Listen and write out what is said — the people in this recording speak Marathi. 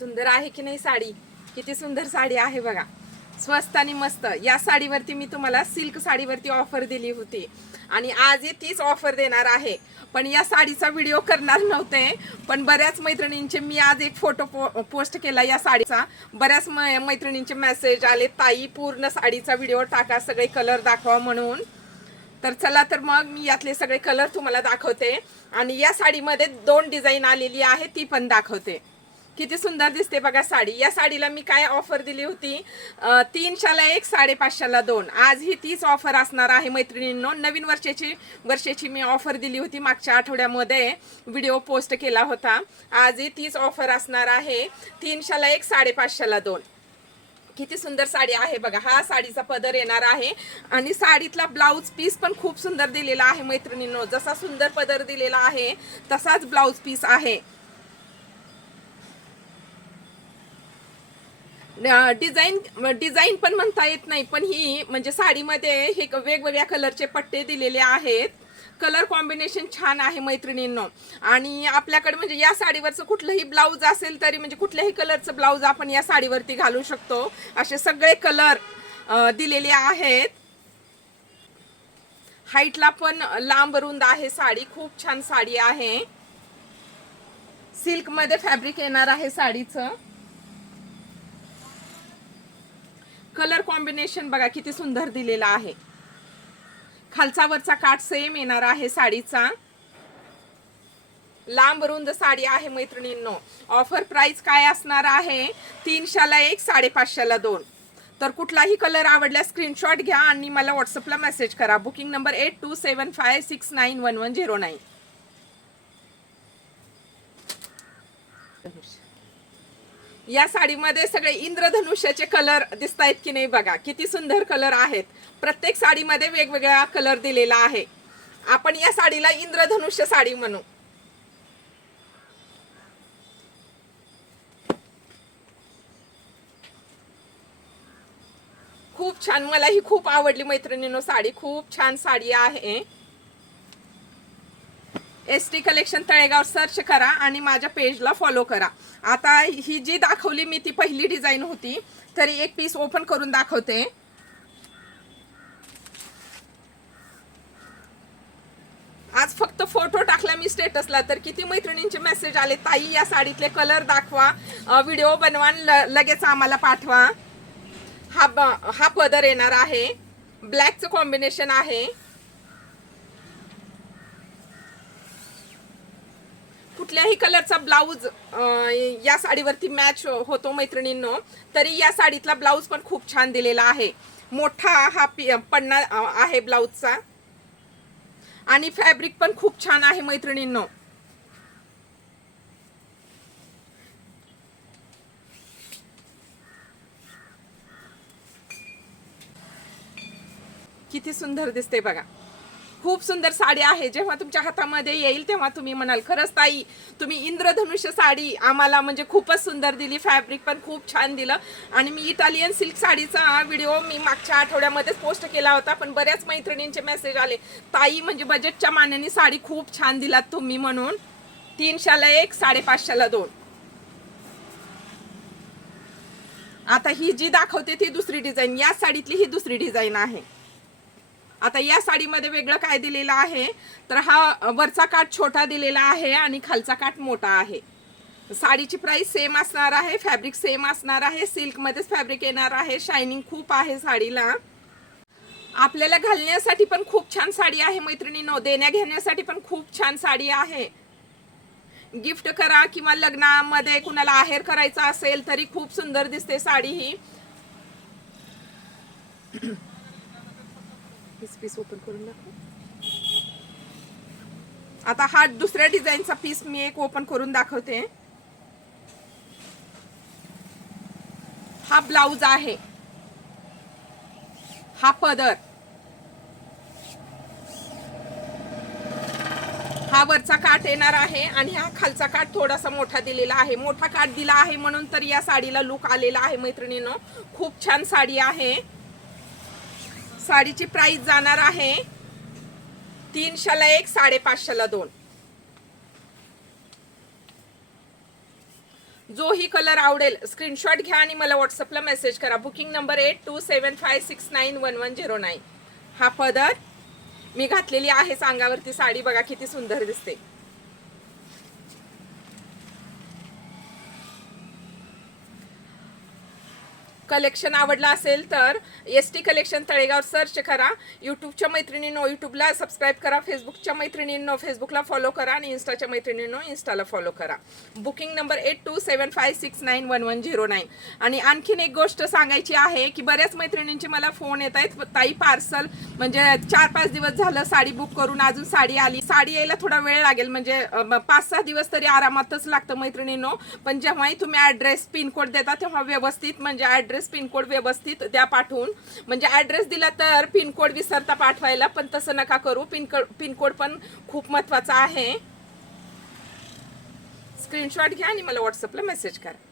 सुंदर आहे की नाही साडी? किती सुंदर साडी आहे बघा, स्वस्त आणि मस्त. या साडीवरती मी तुम्हाला सिल्क साडीवरती ऑफर दिली होती आणि आजही तीच ऑफर देणार आहे. पण या साडीचा व्हिडिओ करणार नव्हते, पण बऱ्याच मैत्रिणींचे मी आज एक फोटो पोस्ट केला या साडीचा. बऱ्याच मैत्रिणींचे मेसेज आले, ताई पूर्ण साडीचा व्हिडिओ टाका, सगळे कलर दाखवा म्हणून. तर चला तर मग मी यातले सगळे कलर तुम्हाला दाखवते आणि या साडीमध्ये 2 डिझाईन आलेली आहे ती पण दाखवते. किती सुंदर दिसते बघा साडी. या साडीला मी काय ऑफर दिली होती, 300ला 1 550ला 2. आज ही तीच ऑफर असणार आहे मैत्रिणींनो. नवीन वर्षाची मी ऑफर दिली होती, मागच्या आठवड्यामध्ये व्हिडिओ पोस्ट केला होता. आजही तीच ऑफर असणार आहे, 300ला 1 550ला 2. किती सुंदर साडी आहे बघा. हा साडीचा पदर येणार आहे आणि साडीतला ब्लाऊज पीस पण खूप सुंदर दिलेला आहे मैत्रिणींनो. जसा सुंदर पदर दिलेला आहे तसाच ब्लाऊज पीस आहे. डिझाईन पण म्हणता येत नाही, पण ही म्हणजे साडीमध्ये हे वेगवेगळ्या कलरचे पट्टे दिलेले आहेत. कलर कॉम्बिनेशन छान आहे मैत्रिणींनो. आणि आपल्याकडे म्हणजे या साडीवरचं कुठलंही ब्लाऊज असेल तरी म्हणजे कुठल्याही कलरचं ब्लाऊज आपण या साडीवरती घालू शकतो. असे सगळे कलर दिलेले आहेत. हाईटला पण लांब रुंद आहे साडी. खूप छान साडी आहे. सिल्क मध्ये फॅब्रिक येणार आहे साडीचं. कलर कॉम्बिनेशन बघा किती सुंदर दिलेला आहे. खालचा वरचा काठ सेम येणार आहे साडीचा. लांब रुंद साडी आहे मैत्रिणींनो. ऑफर प्राइस काय असणार आहे, 300ला 1 550ला 2. तर कुठलाही कलर आवडल्यास स्क्रीनशॉट घ्या आणि मला व्हॉट्सअपला मेसेज करा. Booking number 8275691109. या साडीमध्ये सगळे इंद्रधनुष्याचे कलर दिसत आहेत की नाही बघा. किती सुंदर कलर आहेत. प्रत्येक साडीमध्ये वेगवेगळा कलर दिलेला आहे. आपण या साडीला इंद्रधनुष्य साडी म्हणू. खूप छान, मला ही खूप आवडली मैत्रिणींनो साडी. खूप छान साडी आहे. ST कलेक्शन तळेगाव सर्च करा आणि माझ्या पेजला फॉलो करा. आता ही जी दाखवली मी ती पहिली डिझाईन होती, तरी एक पीस ओपन करून दाखवते. आज फक्त फोटो टाकला मी स्टेटसला, तर किती मैत्रिणींचे मेसेज आले, ताई या साडीतले कलर दाखवा, व्हिडिओ बनवा, लगेच आम्हाला पाठवा. हा पदर येणार आहे. ब्लॅकचं कॉम्बिनेशन आहे. कुठल्याही कलरचा ब्लाऊज या साडीवरती मॅच होतो मैत्रिणींनो. तरी या साडीतला ब्लाऊज पण खूप छान दिलेला आहे. मोठा हा पन्ना आहे ब्लाऊजचा आणि फॅब्रिक पण खूप छान आहे मैत्रिणींनो. किती सुंदर दिसते बघा. खूप सुंदर साडी आहे. जेव्हा तुमच्या हातामध्ये येईल तेव्हा तुम्ही म्हणाल, खरंच ताई तुम्ही इंद्रधनुष्य साडी आम्हाला म्हणजे खूपच सुंदर दिली. फॅब्रिक पण खूप छान दिलं. आणि मी इटालियन सिल्क साडीचा व्हिडिओ मी मागच्या आठवड्यामध्येच पोस्ट केला होता, पण बऱ्याच मैत्रिणींचे मेसेज आले, ताई म्हणजे बजेटच्या मानाने साडी खूप छान दिलात तुम्ही म्हणून. 300ला 1 550ला 2. आता ही जी दाखवते ती दुसरी डिझाईन. या साडीतली ही दुसरी डिझाईन आहे. आता या साडीमध्ये वेगळं काय दिलेलं आहे, तर हा वरचा काठ छोटा दिलेला आहे आणि खालचा काठ मोठा आहे. साडीची प्राइस सेम असणार आहे. फॅब्रिक सेम असणार आहे. सिल्कमध्येच फॅब्रिक येणार आहे. शायनिंग खूप आहे साडीला. आपल्याला घालण्यासाठी पण खूप छान साडी आहे मैत्रिणींनो. देण्या घेण्यासाठी पण खूप छान साडी आहे. गिफ्ट करा किंवा लग्नामध्ये कुणाला आहेर करायचा असेल तरी खूप सुंदर दिसते साडी ही. पीस ओपन करून दाखव. आता हा दुसऱ्या डिझाईनचा पीस मी एक ओपन करून दाखवते. हा ब्लाऊज आहे. हा पदर. हा वरचा काठ येणार आहे आणि हा खालचा काठ थोडासा मोठा दिलेला आहे. मोठा काठ दिला आहे म्हणून तर या साडीला लुक आलेला आहे मैत्रिणींनो. खूप छान साडी आहे. साडीची प्राइस जाणार आहे 300ला 1 550ला 2. जोही कलर आवडेल स्क्रीनशॉट घ्या आणि मला व्हॉट्सअपला मेसेज करा. Booking number 8275691109. हा पदर मी घातलेली आहे अंगावरती साडी बघा किती सुंदर दिसते. कलेक्शन आवडला असेल तर ST कलेक्शन तळेगाव सर्च करा. यूट्यूबच्या मैत्रिणींनो यूट्यूबला सबस्क्राईब करा, फेसबुकच्या मैत्रिणींनो फेसबुकला फॉलो करा आणि इंस्टाच्या मैत्रिणींनो इंस्टाला फॉलो करा. Booking number 8275691109. आणि आणखीन एक गोष्ट सांगायची आहे की बऱ्याच मैत्रिणींचे मला फोन येत आहेत, ताई पार्सल म्हणजे 4-5 दिवस झालं साडी बुक करून अजून साडी आली. साडी यायला थोडा वेळ लागेल, म्हणजे 5-6 दिवस तरी आरामातच लागतं मैत्रिणींनो. पण जेव्हाही तुम्ही ॲड्रेस पिनकोड देता तेव्हा व्यवस्थित म्हणजे ॲड्रेस पिनकोड व्यवस्थित द्या पाठवून. म्हणजे ॲड्रेस दिला तर पिनकोड विसरता पाठवायला, पण तसं नका करू. पिनकोड पण खूप महत्त्वाचा आहे. स्क्रीनशॉट घ्या आणि मला व्हॉट्सअपला मेसेज करा.